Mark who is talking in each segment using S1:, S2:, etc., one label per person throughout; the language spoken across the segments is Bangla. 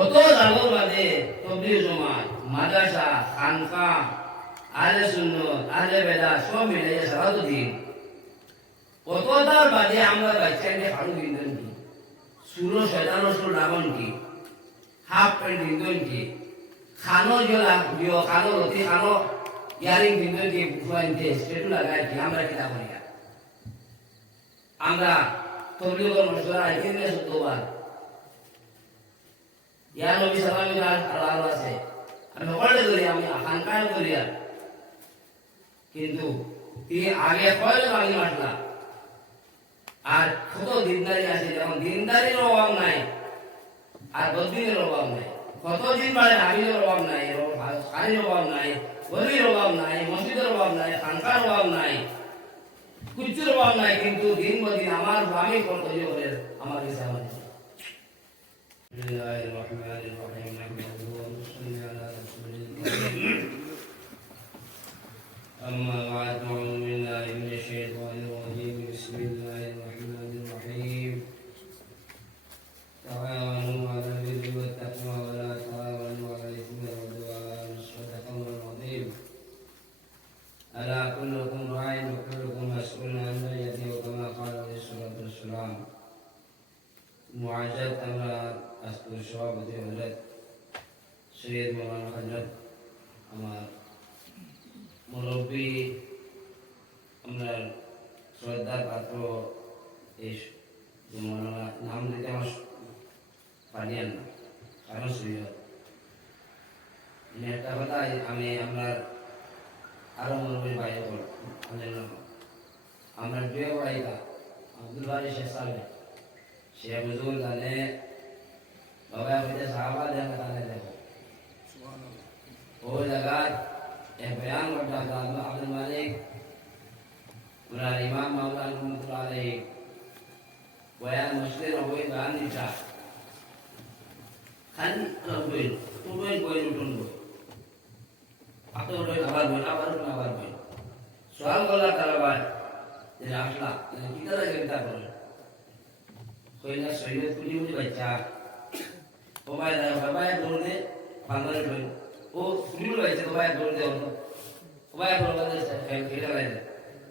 S1: অত জাগর বাদে তবলিগ জমাত মাদ্রাসা খানকা আলে সুন্নত আলে বেদা, সব মিলে সারাতো দিন বাদে আমরা বাচ্চাকে হাড়ু বিন্দন কি? সুরো শয়তানো সুর লাবণ কি? হাফ প্যান্ট বিন্দন কি? খানো জলা জিও খানো, রতি খানো, ইয়ারিং বিন্দন কি? ফুয়াইতে স্টেটু লাগাই কি? আমরা কিতা করি আমরা তবলিগর মশলা আইতে সত্যবার ইয়া নবী সাল্লাল্লাহু আলাইহি আছে। আমি সকলে ধরি আমি আকাঙ্ক্ষা করি কিন্তু তিনি আগে কয় বাঙি মাসলা আর কত দিনদারি আছে যেমন দিনদারির অভাব নাই। আর বদিনের অভাব নাই। কতদিন বাড়ে নাবিলের অভাব নাই শাড়ির অভাব নাই গরির অভাব নাই মসজিদের অভাব নাই খানকার অভাব নাই। কুচুর অভাব নাই, কিন্তু দিন বদিন আমার আমি কর্তব্য করে আমার কাছে আমার بسم الله الرحمن الرحيم. نحمده ونصلي على رسول الله أما بعد أعوذ بالله من শ্রদ্ধার পাত্র এই মৌলানা নাম দিতে আমার পারিয়ান না। কারণ সৈয়দ একটা কথা আমি আমরা আরও মুরব্বী ভাই আমরা প্রিয় ভাইকা আব্দুল বারি শেখ সাহেব শেখ হুজুর জানে বাবা হইতে সাহাবা দেন কানে দেখো ও জায়গায় এক বয়ান করতে আব্দুল আব্দুল মালিক। ওনার ইমাম মাওলানা রহমতুল্লাহ আলাইহি বয়ান মুসলিম হই গান দিতা খান রবিন তুই কই উঠুন বই আপনি ওই আবার বই আবার আবার বই সোয়াল গলা তারা ভাই যে আসলা কি তারা চিন্তা করে? কইলা সৈয়দ কুলি মুলি বাচ্চা। ও ভাই বাবাই দৌড় দে পাঙ্গলে ধরে ও কুলি বাচ্চা দৌড় দে ও ভাই দে খেলা লাগে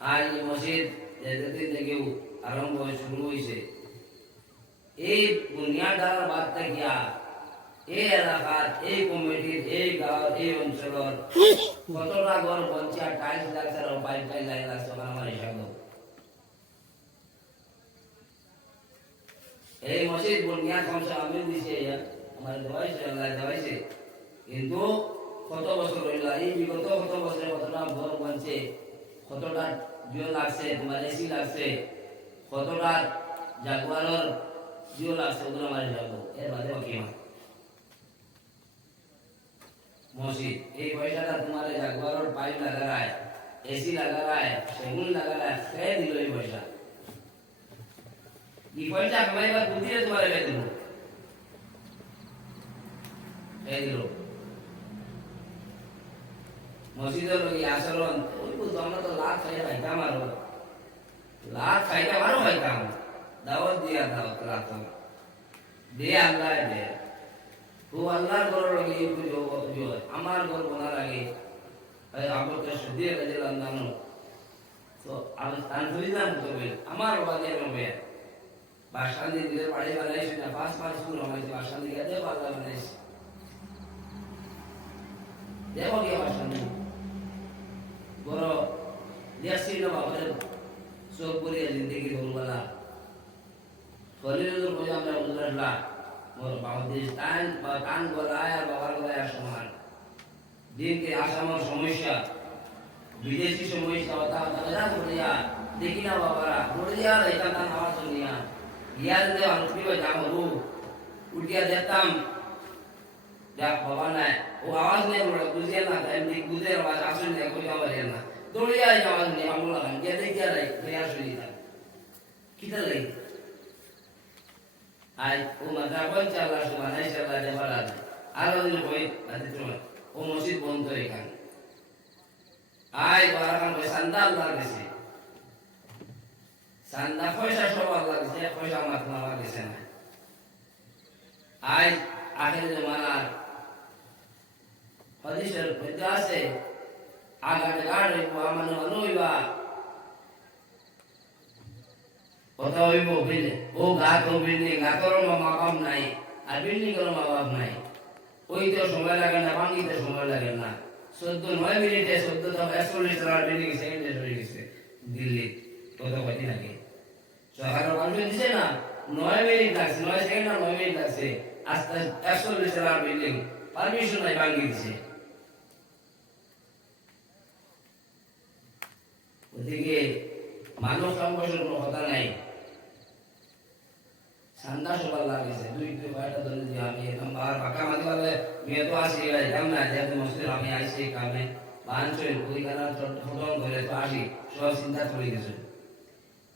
S1: এই মসজিদ যেদিন থেকে আরম্ভ শুরু হয়েছে। এই বুনিয়াদার বাদ থাকিয়া এই এলাকার, এই কমিটির, এই গাঁও এই অঞ্চলের কতটা ঘর বঞ্চে আর লাগছে আর পাইপ টাইল লাইন লাগছে আমার হিসাব। এই মসজিদ বুনিয়াদ কমসে আমি দিছে আমার দেওয়াইছে আল্লাহ দেওয়াইছে কিন্তু কত বছর হইল? এই বিগত কত বছরে কতটা ঘর বনছে কতটা জিও লাগছে, তোমার এসি লাগছে, কতটা জাগুয়ারর জিও লাগছে, ওগুলো মারে যাব এর বাদে বাকি মসজিদ, এই পয়সাটা তোমার জাগুয়ারর পাইপ লাগারায় এসি লাগা সেগুন লাগা রায় খেয়ে দিল এই পয়সা? এই পয়সা কামাইবার বুদ্ধিরে তোমার খেয়ে খেয়ে দিল? মসজিদের ওই আচরণ, ওই তো আমরা তো লাখ খাই খাইতাম আরও লাখ খাইতাম আরও খাইতাম দাওয়াত দিয়া দাওয়াত রাখতাম দে আল্লাহ দে। ও আল্লাহর ঘর লাগে এই পুজো পুজো আমার ঘর বোনার আগে আপনাকে সুদিয়ে গেছিলাম জানো তো আমি স্থান দিলাম করবে আমার বাদে রবে বাসান্দি দিলে বাড়ি বানাইছি না পাঁচ পাঁচ ফুল হয়েছে বাসান্দি গেছে বাজার বানাইছি। দেখো কি বাসান্দি বড় দেখছি না বাবার চোখ করিয়া জিন্দিগি ধরবেলা শরীরের বোঝা আমরা উজরাটলা মোর বাংলাদেশ টান বা টান গলায় আর বাবার গলায় আর সমান দিনকে আসামের সমস্যা। বিদেশি সমস্যা, কথা তারা ধরিয়া দেখি না বাবারা। কি উঠিয়া দেখতাম যা বাবা, নাই। ও আওয়াজ নেই বলে বুঝে না এমনি বুঝে আওয়াজ আসলে না, কই আওয়াজ আই নেই আমল লাগান আই ও মাথা কোন চালা সুমান আই চালা দে আই বারাকান কই সান্দা পয়সা সব আল্লাহ গেছে পয়সা আমার তোমার গেছে না আজ আখের জমানার গাড় হইব আমার মানু হইবা কথা হইব ও বিল্ডিং গাতর মা বাপ নাই আর মা বাপ নাই ওইতে সময় লাগে না সময় লাগে না চোদ্দ নয় মিনিটে চোদ্দ একচল্লিশ টাকার বিল্ডিং সেকেন্ডে চলে গেছে দিল্লি কত কদিন আগে সরকারের মানুষ দিছে না নয় মিনিট লাগছে নয় সেকেন্ড না নয় মিনিট লাগছে আস্তে একচল্লিশ টাকার বিল্ডিং পারমিশন নাই ভাঙিয়ে দিছে ওদিকে মানব সংঘর্ষের কোনো কথা নাই। ঠান্ডা সবার লাগেছে দুই দুই আমি একদম মেয়ে তো আসি না, যেহেতু মসজিদ আমি আইসি কামে বাঞ্চল করে তো আসি, সব চিন্তা করে গেছে।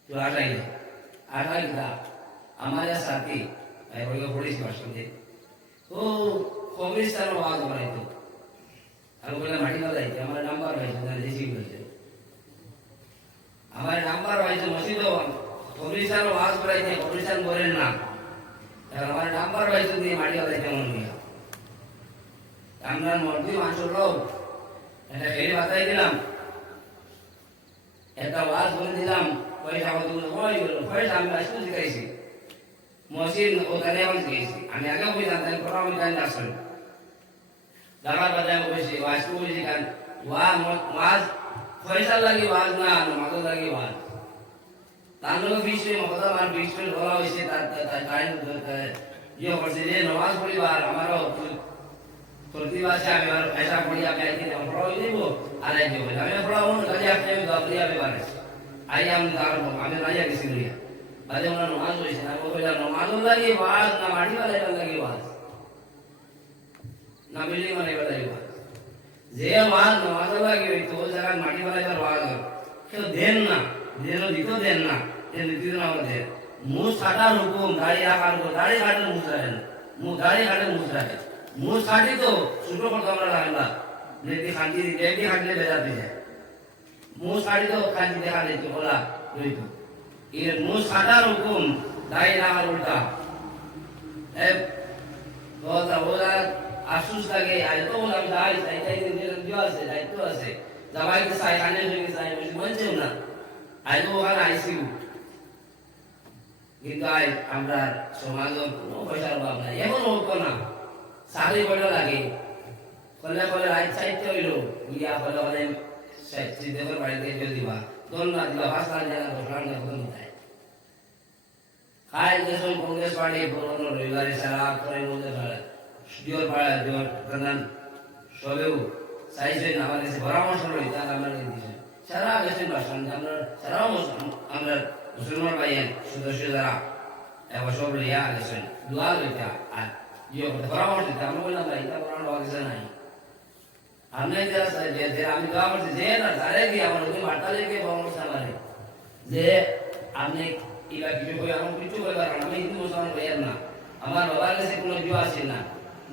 S1: তো আটাই আটাই না আমার সাথী ওই পড়েছি আমার সঙ্গে ও কবিস্তান আওয়াজ বানাইতো আমি বললাম মাটি বাজাইতে আমার নাম্বার হয়েছে দেশি হয়েছে। আমার নাম্বার হয়েছে মসজিদ কবিস্তান আওয়াজ বাড়াইতে কবিস্তান করেন না। আমার নাম্বার হয়েছে দিয়ে মাটি বাজাইতে মন নিয়ে আমরা মর্দি মানুষ লোক এটা ফেরি বাতাই দিলাম। একটা ওয়াজ বলে দিলাম, পয়সা কত পয়সা আমি আসতে শিখাইছি। মসজিদ ওখানে আমি শিখেছি আমি আগে বই জানতাম পরে আমি জানি আসলে দাদা বাজায় বসে, ওয়াজ কান ওয়া ওয়াজ পয়সা লাগে ওয়াজ না মাথা লাগে ওয়াজ তার লোক বিশ্বে মহতা আমার বিশ্বে বলা হয়েছে তার তার ইয়ে করছে যে নমাজ পড়িবার আমারও প্রতিবাসে আমি আর পয়সা পড়ি আমি আইতে পড়া হয়ে দিব আর আই দিব আমি পড়া হন কাজে আপনি আমি দপরি আমি পারে আই আমি তার আমি রাজা গেছি দুনিয়া বাদে ওনার নমাজ হয়েছে আমি বললাম নমাজ লাগে ওয়াজ না মাটি বানাইবার লাগে ওয়াজ না বিল্ডিং বানাইবার লাগে ওয়াজ যে ওয়াজ নমাজ লাগে, ওই তো জায়গায় মাটি বানাইবার ওয়াজ কেউ দেন না যেন দিত দেন না যে নীতি না দেন। মুখ কাটার হুকুম, দাড়ি রাখার হুকুম দাড়ি কাটলে মুখ রাখেন মুখ দাড়ি কাটলে মুখ রাখে মুখ কাটি তো ছোট করতে আমরা রাখলা লেটি খাঁটি লেটি খাঁটলে বেজার দিয়ে মুখ কাটি তো খাঁটি দেখা দিত বলা রইতো এর মুখ কাটার হুকুম, দাড়ি রাখার উল্টা। এ ওরা আফসোস লাগে আজ তো বললাম যাই তাই তাই দিন আছে, দায়িত্ব আছে। যাবাইকে চাই কানে হয়ে চাই বসে বলছেও না। আজ ওখানে আইসিউ কিন্তু আই আমরা সমাজের কোনো পয়সার অভাব নাই, এমন হতো না। চাকরি করে লাগে। কলে কলে আজ চাইতে হইল। ইয়া কলে কলে দেশের বাড়িতে ফেল দিবা। দল না দিবা লাখ জায়গা দশ লাখ টাকা কম দেয় খাই দেশের কংগ্রেস পার্টি পুরনো রবিবারে সারা করে মধ্যে ফেলে। দিওর পাড়া দিওর প্রধান সবেও চাইছে না আমার কাছে পরামর্শ রই তার আমরা দিয়েছে সারা দেশের বাসন আমরা সারা আমরা মুসলমান ভাইয়ের সদস্য যারা, এবার সব লিয়া গেছেন। দোয়া লইতা আর ইয়ে করতে পরামর্শ দিতে। আমরা বললাম, ভাই, এটা পরামর্শ হওয়া নাই। আমি যারা যে আমি দোয়া করছি, যে না, তারে কি আমার ওই বার্তালে কি পরামর্শ আমারে। যে আপনি ইলা কিছু কই আমার কিছু আমি হিন্দু মুসলমান ভাইয়ের না। আমার বাবার কাছে কোনো জিও আছে না।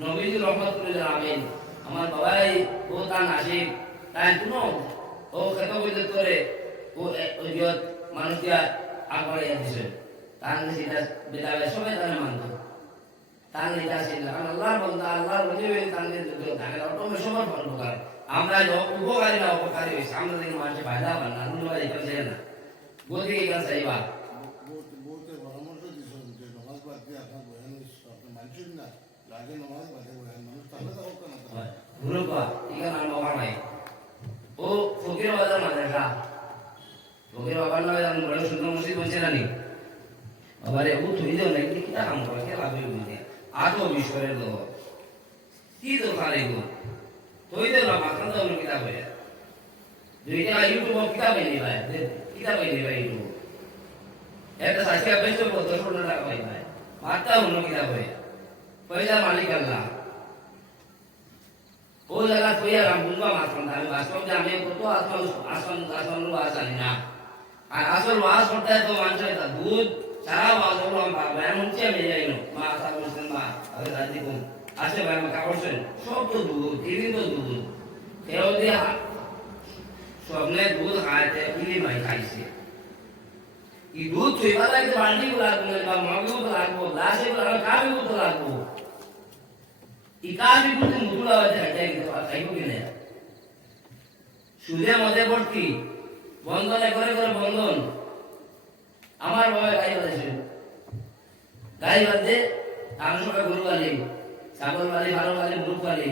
S1: নবীজি রহমত করে আমিন। আমার বাবাই ও তার নাসিব। তাই কোনো ও খেত বইতে করে ও ওই জিয়ত মানুষকে আগবাড়িয়ে দিছে তার সেটা বেদাবে সবাই তারা মানত। তার এটা ছিল কারণ আল্লাহর বন্ধা আল্লাহর বন্ধু তাদের তাদের অটোমে সবার উপকার। আমরা উপকারী না উপকারী হয়েছে, আমরা দেখি মানুষের ফায়দা পান না এটা চাই না। গতি এটা চাইবা
S2: বহুতে পরামর্শ দিয়েছেন যে নমাজ বাদ দিয়ে আপনার বয়ান আপনি মানছেন না বয়ান মানুষ তাহলে তো হোক না
S1: গুরুপা ইকা নাম বাবা নাই ও ফকির বাজার মাদ্রাসা ফকির বাবার না নি ও তুই দেও না কি কিটা কাম করে কে লাভে বুঝে আটো বিশ করে দো কি তো খারে গো তুই দেও না মাত্র তো অন্য কিতাব হয়ে দুইটা ইউটিউব কিতাব এনে ভাই কিতাব এনে ভাই ইউটিউব একটা সাইকেল বেচতে দশ পনেরো টাকা পাই ভাই মাত্রা পয়লা মালিক আল্লাহ। ওই আল্লাহ কইয়া রাম বুঝবা মাসন আমি বাসন যে আমি কত আসন আসন আসন ওয়াজ জানি না। আর আসল ওয়াজ করতে তো মানুষের দুধ সারা ওয়াজ হলো ব্যায়াম হচ্ছে আমি যাই না মা আসা বলছেন মা আমি রাজি কম আসে ব্যায়াম কাপড়ছেন সব তো দুধ দিদি তো দুধ এও দিয়ে স্বপ্নে দুধ খাইতে ইলি মাই খাইছে। এই দুধ ছুঁইবার লাগতে বাল্টি লাগবে, বা মগেও তো লাগবো গ্লাসে লাগবো খাবেও তো লাগবো? ইকামি বলতে মুকুল আওয়াজে আজাই দিতে পারে তাই কি না। সুদে মধ্যে পড়তি বন্ধনে করে করে বন্ধন। আমার বাবা গাই বাজে গাই বাজে আংশটা গরু বালি ছাগল বালি ভালো বালি মুরুখ বালি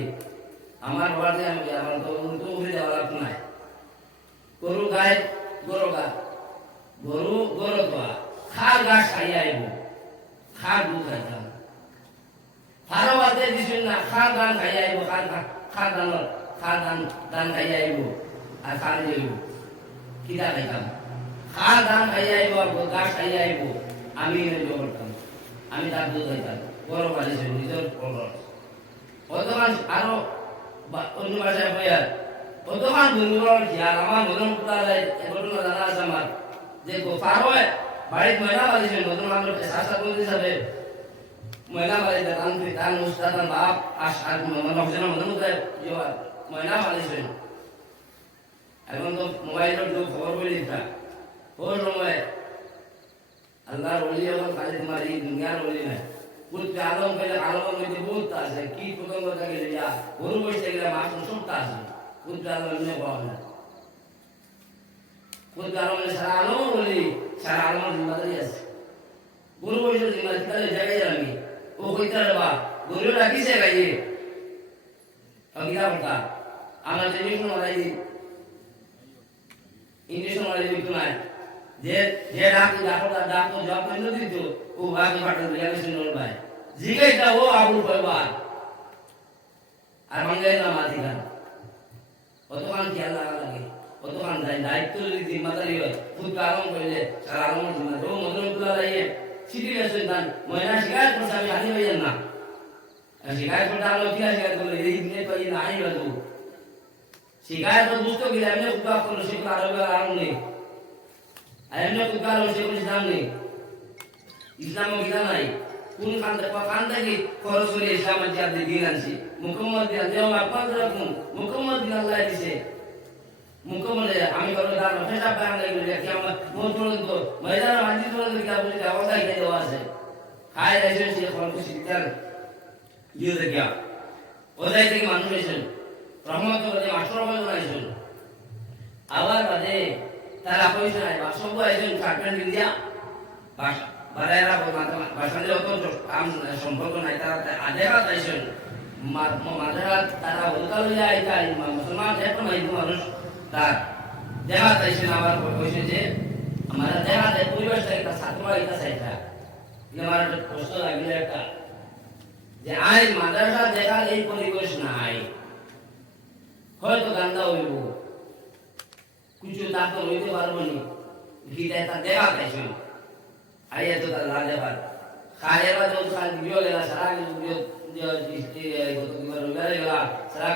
S1: আমার বাড়িতে আমি আমার তো তো উঠে দেওয়া লাগতো না। গরু গায়ে গরু গা, গরু গরু তো খার গাছ খাইয়া আইব। খার দুধ খাইতাম। ফারো বাদে দিছিল না খার ধান খাই আইব খার খার ধান খার ধান ধান খাই আইব আর খার যাইব কিটা খাইতাম? খার ধান খাই আইব আর ঘাস খাই আইব আমি করতাম। আমি তার দুধ খাইতাম গরম বানিয়েছিল নিজের খবর বর্তমান আরও অন্য ভাষায় হইয়া, বর্তমান দুর্বল খেয়াল আমার মদন কুলার ঘটনা জানা আছে আমার। যে গোফার হয়, বাড়ির ময়লা বাঁধিছিল নতুন আমরা শাসা বলতে যাবে ময়লা বাড়িতে দান দান উস্তাদ বাপ আস আর নকশা মদন কুলার ময়লা বাঁধিছিল এখন তো মোবাইলের যুগ খবর বলে দিতা ওই সময় আল্লাহর ওলি হলো খালি তোমার এই দুনিয়ার ওলি না বুঝতে আলম পেলে আলমের মধ্যে বহুত আছে। কি পতঙ্গ থাকে যা গরু বসে গেলে মাছ সবটা আছে। বুঝতে আলম এমনি পাওয়া না বুঝতে আলম সারা আলম বলি সারা আলমের জিম্মাদারি আছে। গরু বসে জিম্মাদারি, তাহলে জায়গায় আমি ও কইতে বা গরু রাখিছে গাইয়ে অগিরা বলতা আমরা যে নিয়ে মারাই ইংলিশ মারাই দিত না যে যে ডাক, ডাকো ডাকো জব কেন দিত ও ভাগে ফাটা গেছে নর ভাই জিগাইটা ও আবুল কয়বার আর মঙ্গাই না মাতি গান কতক্ষণ খেয়াল লাগা। লাগে কতক্ষণ দায় দায়িত্ব যদি জিম্মাদারি হয়, খুদ আরম্ভ করলে, সারা আরম্ভ জিম্মাদারি। ও মদন কুলা লাইয়ে সিটি গেছে দান ময়না শিকায়ত করছে আমি হানি হইয়ান না। আর শিকায়ত করতে আলো কি শিকায়ত করলে এই দিনে তো এই নাই বাজু শিকায়ত বুঝতে গেলে এমনি খুব করল সেগুলো আরও আরম্ভ নেই আর এমনি খুব কালো সেগুলো ইসলাম নেই ইসলাম গীতা নাই। কোন খান খান থেকে খরচ করে ইসলামের যে আপনি দিন আনছি। মুখম্মদ দিন। দেহ রকম মুখম্মদ আল্লাহ দিছে। বলো কি আমার। মন পর্যন্ত ময়দান মাঝি পর্যন্ত কি আপনি অবস্থা খেয়ে দেওয়া আছে? খায় রাখছেন সে খরচ শিখতেন দিয়ে দেখিয়া ওদাই থেকে মানুষ এসেছেন রহমত করে মাস্টার হবে আইসেন আবার তারা পয়সা নাই বা সব আইসেন কাটমেন্ট দিয়া ভাষা বাড়াইরা ভাষাতে অত কাম, সম্পর্ক নাই, তারা আধেরা চাইছেন মাঝেরা তারা উল্কা লইয়া আইতাই মুসলমান যেহেতু মাইতো মানুষ। তার দেখা চাইছেন আবার কইছে যে আমার দেখা যায় পরিবেশটা একটা ছাত্র এটা চাইতা আমার একটা প্রশ্ন লাগলে একটা যে আই মাদ্রাসা দেখার এই পরিবেশ নাই হয়তো গান্দা হইব কিছু তাকে হইতে পারব নি গীতায় তা দেখা চাইছেন ayat itu tak ada pak. Kaya pak tu kan video lela sarang video dia isti itu baru baru lela sarang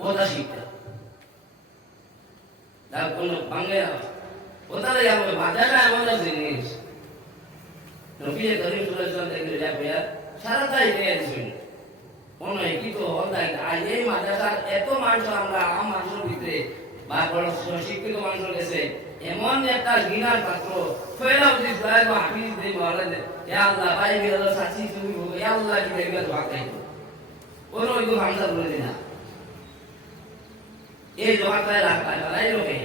S1: দিতাম ওটা শিখতাম তার কোনো বাংলা ওটারে যাব? বাজারটা এমন এক জিনিস। নবীয়ে করিম সুলাইসাল্লাম থেকে যা পেয়া পেয়ে দিয়েছেন অনেক কি তো হতাই আজ এই মাদ্রাসার এত মানুষ আমরা, আম মানুষের ভিতরে বা বড় শিক্ষিত মানুষের কাছে এমন একটা ঘৃণার পাত্র। ফেরাও যদি দয়া বা হাফিজ দেই যে ইয়া আল্লাহ ভাই গেল সাচি তুমি ইয়া আল্লাহ কি দেখবে? দোয়া খাই কোন ওই তো হামজা বলে দিনা এই দোয়া খাই রাখা বলাই লোকে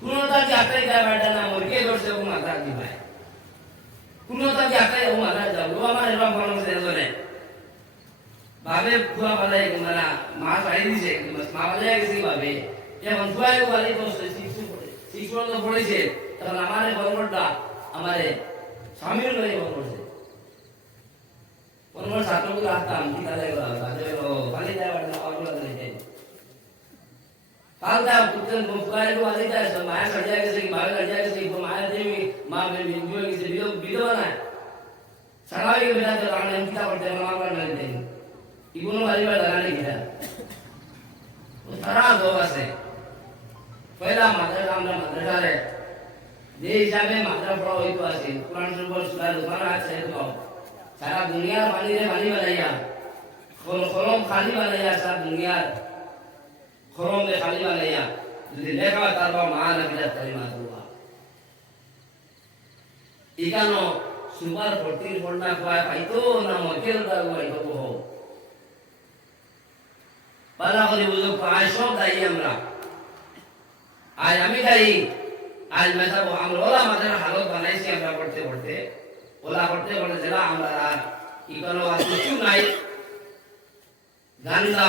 S1: কোন তাকে আটাই যায় বেটা না মুরগে ধরছে ও মাথা কি ভাই কোন তাকে আটাই ও মাথা যাও ও আমার এরকম ভালো মতো জানে বাবে ফুয়া বলে মানে মা চাই দিছে মা বলে গেছে বাবে এখন ফুয়াই বলে তো শিশু তো পড়েছে তখন আমারে বরবরটা আমারে স্বামীর লই বরবরছে বরবর ছাত্রগুলো আসতাম কি তাহলে ও খালি فانتا پتن مفکاری کو آدھی تھا سب مایا کٹ جائے کسی کی بھاگ کٹ جائے کسی کو مایا دے میں ماں میں جو کسی بیو بیو بنا ہے سراوی کے بیٹا تو رانا انتا پڑتے ہیں ماں کرنا لیتے ہیں ابنو والی بڑا لگانے کی ہے وہ سراز ہوگا سے پہلا مادرہ ہمارا دنیا۔ খরম দে খালি বানাইয়া যদি লেখা তার বাবা মা নাবিলা কালিমা তুল্লাহ ইকানো সুবার ফটির ফন্ডা কয় পাইতো না মকেল দা পাইতো কো পালা করে বুঝো, পায় সব দায়ী আমরা। আজ আমি দায়ী আজ মেসাবো আমরা ওলা আমাদের হালত বানাইছি আমরা পড়তে পড়তে। ওলা পড়তে পড়তে যেটা আমরা আর ইকানো আর কিছু নাই। গান্দা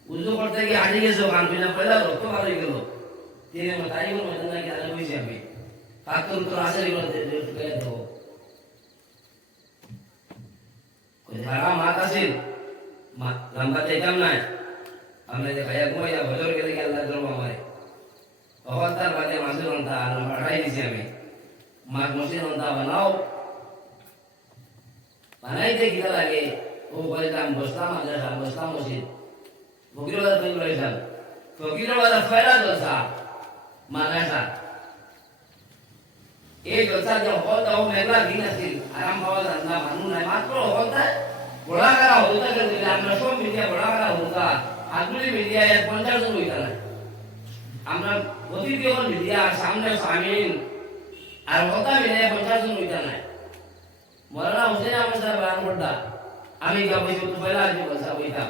S1: উজু করতে গিয়ে হারিয়ে গেছো গান পিনা পয়লা রক্ত বার হয়ে গেল। তিনি তাই বল ময়দানে গিয়ে আগে বসে আমি কাকুর তো দেবো ধারা মাত আছিল লম্বা দেখলাম নাই। আমরা যে খাইয়া ঘুমাইয়া ভজর গেলে গিয়ে আল্লাহ ধরবো আমারে তখন তার বাদে মাসের অন্তা পাঠাই দিছি আমি। মাছ মসজিদ অন্তা বানাও বানাইতে কিনা লাগে? ও বলতাম বসলাম মাদ্রাসা বসলাম মসজিদ। ফকিরবাজার তৈরি করেছিলাম ফকিরবাজার ফয়রা জলসা মাদ্রাসা। এই জলসা যে হলটা ও মেঘলা দিন আছিল আরাম পাওয়া যায় না, মানুষ নাই। মাত্র হলটা বড়াকারা হলটা গেলে আমরা সব মিডিয়া বড়াকারা হলটা আগুলি মিডিয়া এর পঞ্চাশ জন হইতা না। আমরা অতিথি হল মিডিয়া সামনে সামিন আর হলটা মিডিয়া পঞ্চাশ জন হইতা না মরানা হোসেন আমার সাহেব আমি যা বসে তো পয়লা আজ বলসা হইতাম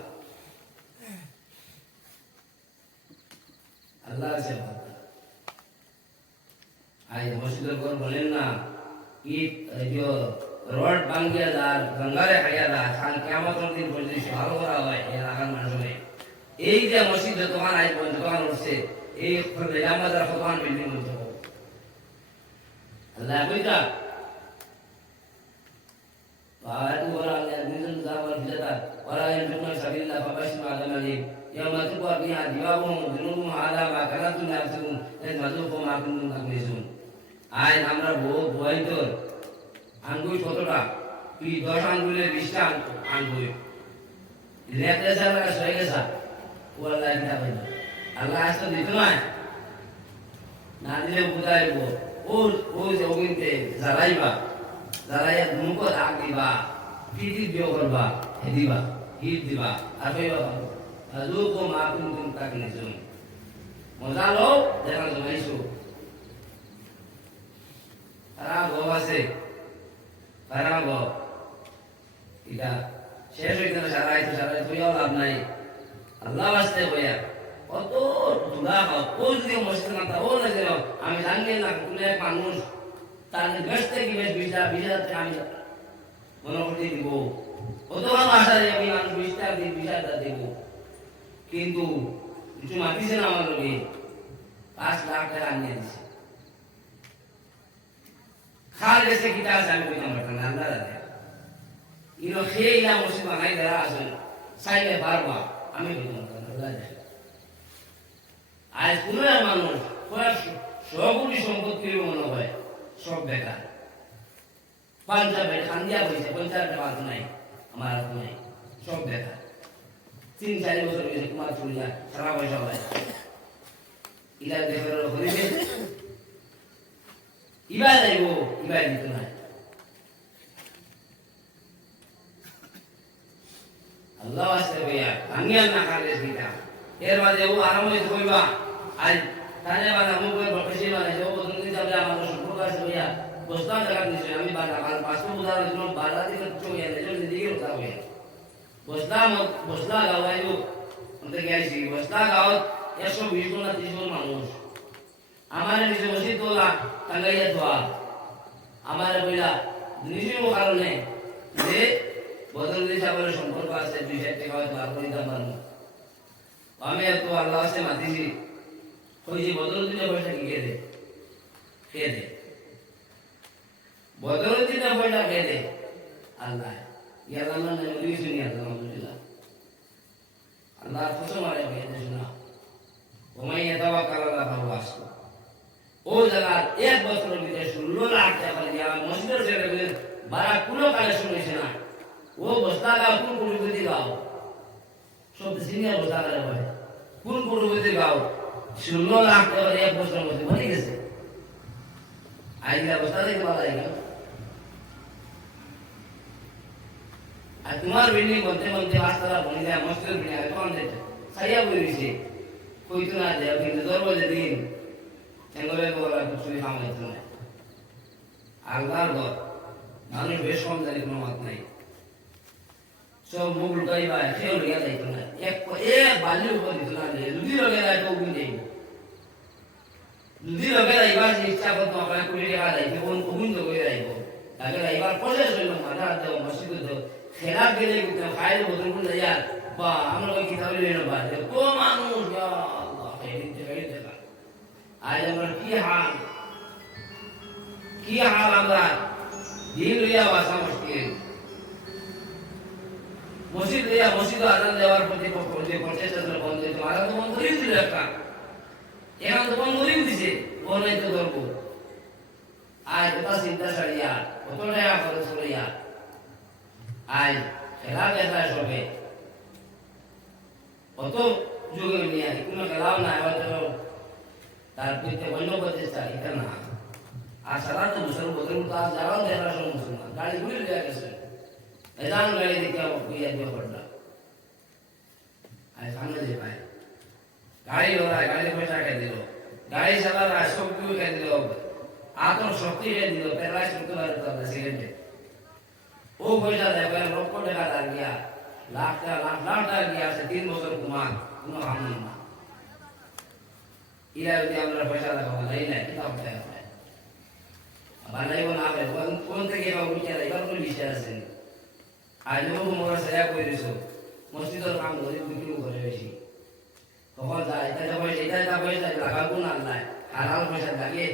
S1: আল্লাহ আছে আজ মসজিদের ঘর বলেন না ঈদ जो রড ভাঙ্গিয়া দার গঙ্গারে খাইয়া দা কাল কেমন দিন পর্যন্ত ভালো করা হয় এর আগার মানুষে এই যে মসজিদ দোকান আজ পর্যন্ত দোকান উঠছে এই আমাদের দোকান বিল্ডিং হচ্ছে আল্লাহ কইতা وآتوا ولا يأذن زاوى الجدل ولا ينفقون سبيل الله فبشر عذاب أليم يوم تقوى فيها جباههم وجنوبهم على ما كنتم يكسبون يذوقوا ما كنتم تكنزون আজ আমরা বহু বয়তর আঙ্গুল কতটা তুই দশ আঙ্গুলের বিশটা আঙ্গুল লেখতে স্যার সয়ে গেছা ও আল্লাহ কিনা পাই আল্লাহ আসতে দিত না না দিলে বুঝাইব ও ও যে ওগিনতে জ্বালাইবা জ্বালাইয়া মুখ রাগ দিবা পিটি বিয় করবা হে দিবা হিট দিবা আর কইবা আজুকো মা কুন্তুম তাক নিজুন মজা লো দেখা জমাইছো আছে তারা গো এটা নাই আল্লাহ বাঁচতে বইয়া কত ধুলা খাও ও যদি মসজিদ না ও না যেন আমি জানি না মানুষ তার বেশ থেকে বেশ বিশ আমি মনে দিব কত ভালো আশা যে আমি মানুষ হাজার দেব কিন্তু কিছু মাতিছে না আমার লোকে। পাঁচ লাখ টাকা আনিয়ে দিছে। খাল কিটা আছে আমি কইতাম না। জানে ইনো খেয়ে ইলা আমি কইতাম জানে। আজ কোনো মানুষ সবগুলি সম্পত্তির মনে হয়, সব বেকার। পাঞ্জাবে খান্দিয়া হয়েছে পঞ্চায়েত বাদ নাই, আমার হাত নাই, সব বেকার। তিন চারি বছর হয়েছে কুমার চুরিয়া সারা পয়সা হয় ইলা দেশের হরিবে ইবা যাইব ইবা দিত না আল্লাহ আসতে ভাইয়া আমি আর না কালে দিতা এর মাঝে ও আরাম হয়ে কইবা, আজ তানে বানা মুখ করে বসে মানে যে ও তুমি যাবে আমার সম্পর্ক আছে ভাইয়া। বসতাম জায়গা নিছে আমি বানা আর পাঁচশো বুঝার জন্য বাধা দিকে চলে এনে জন্য দিকে উঠা হয়ে বসলাম বসলা গাওয়াইও অন্তে গেছি বসলা গাঁৱত একশো বিশ জন না ত্রিশ জন মানুষ আমার নিজে মসজিদ তোলা টাঙ্গাইয়া থোয়া আমার বইলা নিজের কারণে যে বদরুদ্দিন সাহেবের সম্পর্ক আছে দুই চার টাকা হয়তো আর করে দিতে পারব আমি এত আল্লাহ আছে মাতিছি যে বদরুদ্দিনের পয়সা কি খেয়ে দে খেয়ে দে বদরুদ্দিনের পয়সা খেয়ে দে আল্লাহ ইয়ার আল্লাহ নামে দুই শুনি আলহামদুলিল্লাহ আল্লাহ কসম খেয়ে দে শোনা ওমাই এতাওয়াক্কাল আল্লাহ ফাহুয়া হাসবুহ ও জায়গার এক বছরের ভিতরে ষোলো লাখ টাকা দিয়ে আমার মসজিদের ছেলে বারা কোনো কালেকশন হয়েছে না। ও বস্তা গাও কোন কুড়িপতি গাও সব সিনিয়র বস্তা গালে হয় কোন কুড়িপতি গাও ষোলো লাখ টাকা এক বছরের মধ্যে ভরে গেছে। আইলা বস্তা দেখতে পারা যায় আর তোমার বিল্ডিং বলতে বলতে পাঁচতলা বনি যায় মস্তির বিল্ডিং আছে তখন যেতে? সাইয়া বই রয়েছে। কইতো না যায় কিন্তু দরবাজে দিন। এগুলো বলা কিছুই সামলাইতো না। আল্লাহর ঘর। মানুষ বেশ কম জানি, কোনো মাত নাই। সব মুখ লুকাই বা সেও লইয়া যাইতো না। এক এক বালি উপর দিত না যে, যদি লগে যায় তো উগুন যাইব যদি লগে যাইবা যে ইচ্ছা করতো, আপনার কুড়ি টাকা যাইতে, কোন তো করে যাইব। তাকে যাইবার পরে শৈল মাথা দেও মসজিদ দেও খেলা গেলে কিন্তু খাইলে বদল করে যাইয়া বা আমরা ওই কিতাব লই না বা তো মানুষ আজ আমরা কি হাল? কি হাল আমরা দিন লইয়া বাসা মুশকিল মসজিদ লইয়া মসজিদ আদান দেওয়ার প্রতি যে প্রচেষ্টা বন্ধ হইতো আদান তো বন্ধ করেই দিল একটা। এখন তো বন্ধ করেই দিছে বলাই তো ধরবো আজ ওটা চিন্তা ছাড়িয়া কত টাকা খরচ করিয়া। আজ খেলা দেখা সবে কত যুগে নিয়ে কোনো খেলাও না হয়তো তার পিতে অন্য প্রচেষ্টা এটা না। আর সারা তো মুসলমান বদল তার যারাও দেখা সব মুসলমান। গাড়ি ঘুরে দেওয়া গেছে এজান গাড়ি দেখে আমার কুইয়া দিয়ে পড়লা আর সামনে যে পায় গাড়ি ওরা গাড়ি পয়সা খেয়ে দিল। গাড়ি চালারা সব কিছু খেয়ে দিল। আতর শক্তি খেয়ে দিল। প্যারালাইজ করতে পারে তাদের ও পয়সা দেবে লক্ষ টাকা গিয়া লাখ টাকা, লাখ লাখ টাকা গিয়া আছে, তিন বছর কুমার কোনো হামল না ইরা যদি আমরা পয়সা দেখাবো নাই না দেখা যায় বানাইব না হবে কোন থেকে এবার বিচার এবার কোন বিচার আছে। আজ লোক মোরা সেয়া করে দিছো, মসজিদের কাম ধরে বিক্রি করে বেশি। তখন যায় এটা যা পয়সা, এটা যা পয়সা লাগাবো না আল্লাহ হালাল পয়সা লাগে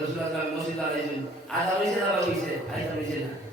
S1: রসুল্লাহ সাল্লাম মসজিদ আলাইছেন। আদা হইছে দাবা হইছে আইসা হইছে না।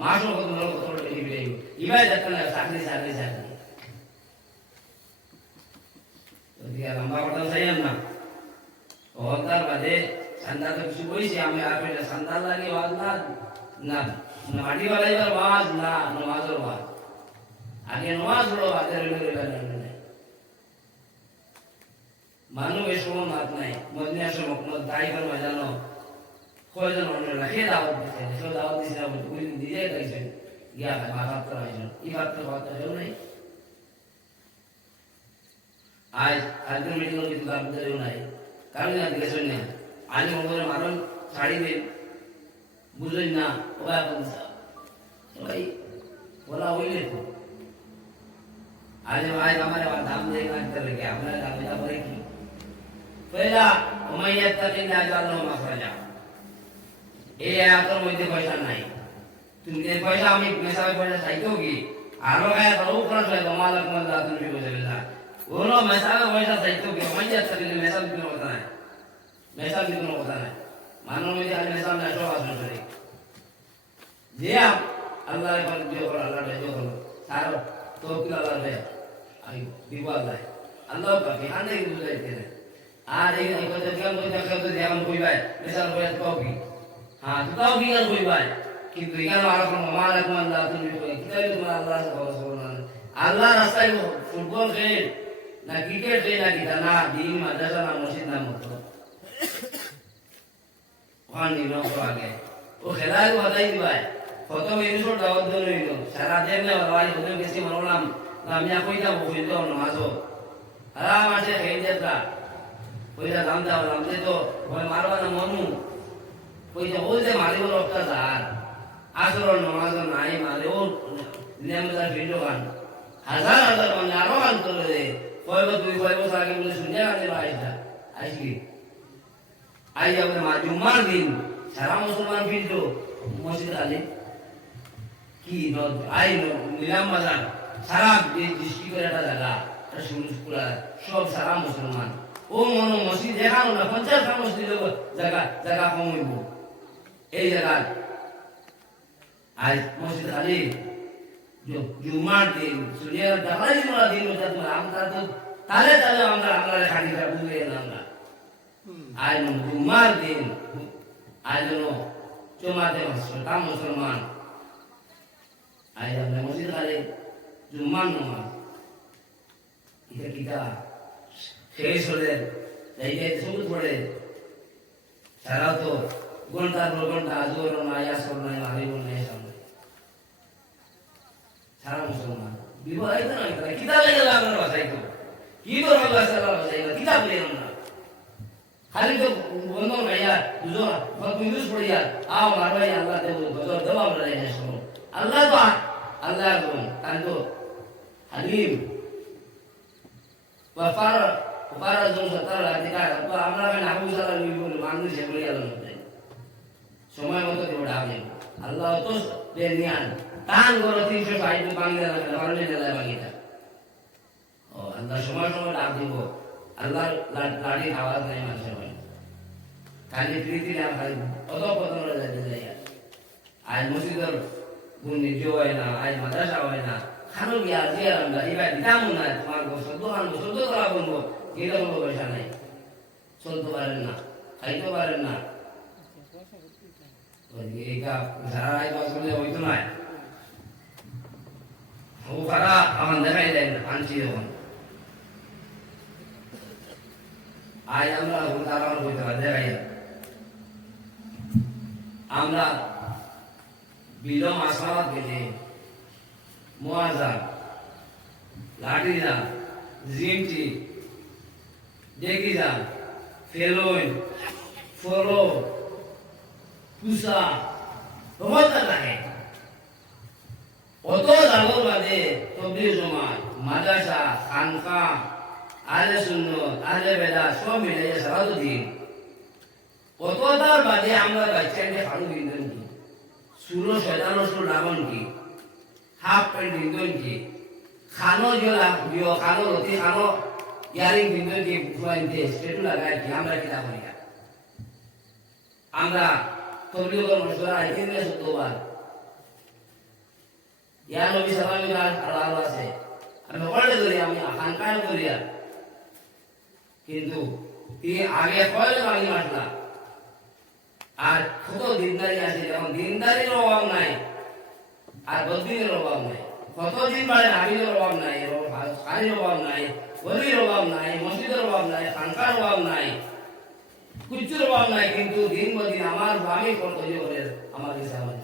S1: মাসও কত লোক কত টাকা দিবে এবার যাচ্ছে না চাকরি চাকরি চাকরি যদি আর লম্বা কথা চাইলাম না অহংকার বাদে সান্দা তো কিছু বলছি আমি আর পেলে সান্দা লাগে ওয়াজ না না মাটি বালাইবার ওয়াজ না নমাজের ওয়াজ আগে নমাজ হলো দায়ী করে জানো কয়জন অন্য রাখে দাওয়াত দিচ্ছে সে দাওয়াত দিচ্ছে না বলে ওই নিজে গাইছে গিয়া ভাত করা হয়েছিল এই ভাত তো ভাত তো নাই। আজ আজকের মিটিং কিন্তু তার ভিতরেও নাই। কারণ না দিকে শুনে আজ মঙ্গলের মারণ ছাড়ি দিন বুঝলেন না, ওরা এখন সবাই বলা হইলে তো। আজ আজ আমার দাম দিয়ে কাটতে লেগে। আপনার দাম কি? পয়লা তাকিল্লা জাল্লাহু মাখরাজা এই আয়াতের মধ্যে পয়সা নাই। তুমি পয়সা আমি মেসাবে পয়সা কি? আরও গায়ে তো উপরা হয় মালাক মাল্লা তুমি কি পয়সা চাইতেও কি? উমাইয়াত তাকিল্লা মেসাবে কোনো কথা নাই। মেসাবে কোনো নাই। আসলে করে। যে আল্লাহ দিও করো আল্লাহ দিও করো। সারো তো আল্লাহ দিব আল্লাহ। আল্লাহ পাকে আন্দে আর এই কথা কেমন কথা কেমন যেমন কইবাই মেসাবে পয়সা তো কি হ্যাঁ তাও কি আর কইবাই কিন্তু এখানে আর কোনো মাল এখন আল্লাহ তুমি কিতাবে তোমার আল্লাহ আল্লাহ রাস্তায় ফুটবল খেলে, না ক্রিকেট খেলে, না কিতা না দিন মাদ্রাসা না মসজিদ, না মতো ওখানে নিল আগে। ও খেলায় বাধাই দিবাই। কত হতে বেশি মারলাম আমি কই যাব কই দাও নামাজও আরাম আছে খেয়ে যেতা কইলা দাম দাম দে তো ওই মারবা না মনু কইছে ও যে রক্ত দার আসর নমাজ নাই মারে ও নিয়মদার ভিডিও গান হাজার হাজার মানে আরও গান করে দে কয়ব দুই, কয় বছর আগে বলে শুনে আনে আইসা আইসি আই যাবে মা, জুম্মার দিন, সারা মুসলমান ফিরতো মসজিদ আলে। কি ন আই নিলাম বাজার, সারা একটা জায়গা, একটা পুরা সব সারা মুসলমান। ও মনো মসজিদ দেখানো না পঞ্চাশটা মসজিদ জায়গা জায়গা কমাইব। এই জায়গায়। আজ মসজিদ আলী জুমার দিন সূর্যের দেখাই মোরা দিন আমরা তো তাহলে তাহলে আমরা আমরা খানিটা বুঝে আমরা। আজ জুমার দিন, আজ জমাতে তা মুসলমান। আজ আমরা মসজিদ আলী জুম্মার নমাজ এটা কিটা শেষ হলে এই যে সবুজ পড়ে সারাও তো ঘণ্টার পর ঘণ্টা জোর নাই আসর নাই হারিব নাই সামনে সারা মুসলমান। বিবাহিত নয় তারা। কিতাবে আমরা বাসাইতো কি তো রোগ আছে আল্লাহ বাসাইতো কিতাব লিয়ে আমরা খালি তো বন্ধ গাইয়া দুজো কুইলুস পড়িয়া আও মারবাই আল্লাহ দেব গজর দেব আমরা এই শোনো। আল্লাহ তো আল্লাহ গুণ তাই তো হালিম। ওয়াফার ওয়াফার জন সত্তর অধিকার তো আমরা নাবু সালা নিবল মানুষ যেগুলো আল্লাহ সময় মতো দেবো ডাবে আল্লাহ তো নিয়ান তান করো তিনশো ষাট বাংলা বাংলা জেলায় ও, আল্লাহ সময় সময় ডাক দিব। আল্লাহ লাড়ি আওয়াজ নাই মানুষের খালি প্রীতি না, খালি অত পতন যাইতে যাই আজ মসজিদের গুণ নিজে হয় না, আজ মাদ্রাসা হয় না। খানো গিয়া দিয়ে আমরা? এবার দিতাম না তোমার সদ্য খানো সদ্য করা বলব এরকম পয়সা নাই। চলতে পারেন না খাইতে পারেন না। এইটা যারা এই হইতো না। ও পারা আমার দেখাই দেন, আনছি যখন আজ আমরা তারা হইতে পারে, দেখাই আমরা বিলম আসামাত গেলে মোয়াজা লাঠিরা জিমটি দেখিরা ফেলোইন ফলো পুষা বহুত লাগে। অত জাগর বাদে তবলি জমাত, মাদ্রাসা, খানকা আলে সুন্নত আলে বেদা সব মিলে সারা দিন। অতটার বাদে আমরা বাচ্চাকে খালু কিনতেন কি সুরো শয়তানো সুর লাভন কি হাফ প্যান্ট কিনতেন কি খানো জলা বিয় খানো রতি খানো ইয়ারিং কিনতেন কি ফুয়াইতে স্টেটু লাগাই কি আমরা কিতা করিয়া আমরা তবলিগর মশলা এখানে সত্যবার ইয়া নবী সালামি আল্লাহ আছে আমি ওয়ার্ডে ধরি আমি হানকায় করিয়া কিন্তু তিনি আগে কয়েক আমি মাসলা আর কত দিনদারি আছে যেমন দিনদারির অভাব নাই আর বদিনের অভাব নাই কতদিন বাড়ে আমিনের অভাব নাই শাড়ির অভাব নাই গরির অভাব নাই মসজিদের অভাব নাই খানকার অভাব নাই কুচুর বাংলায় কিন্তু দিন বদিন আমার বাড়ি কর্তব্য করে আমার হিসাবে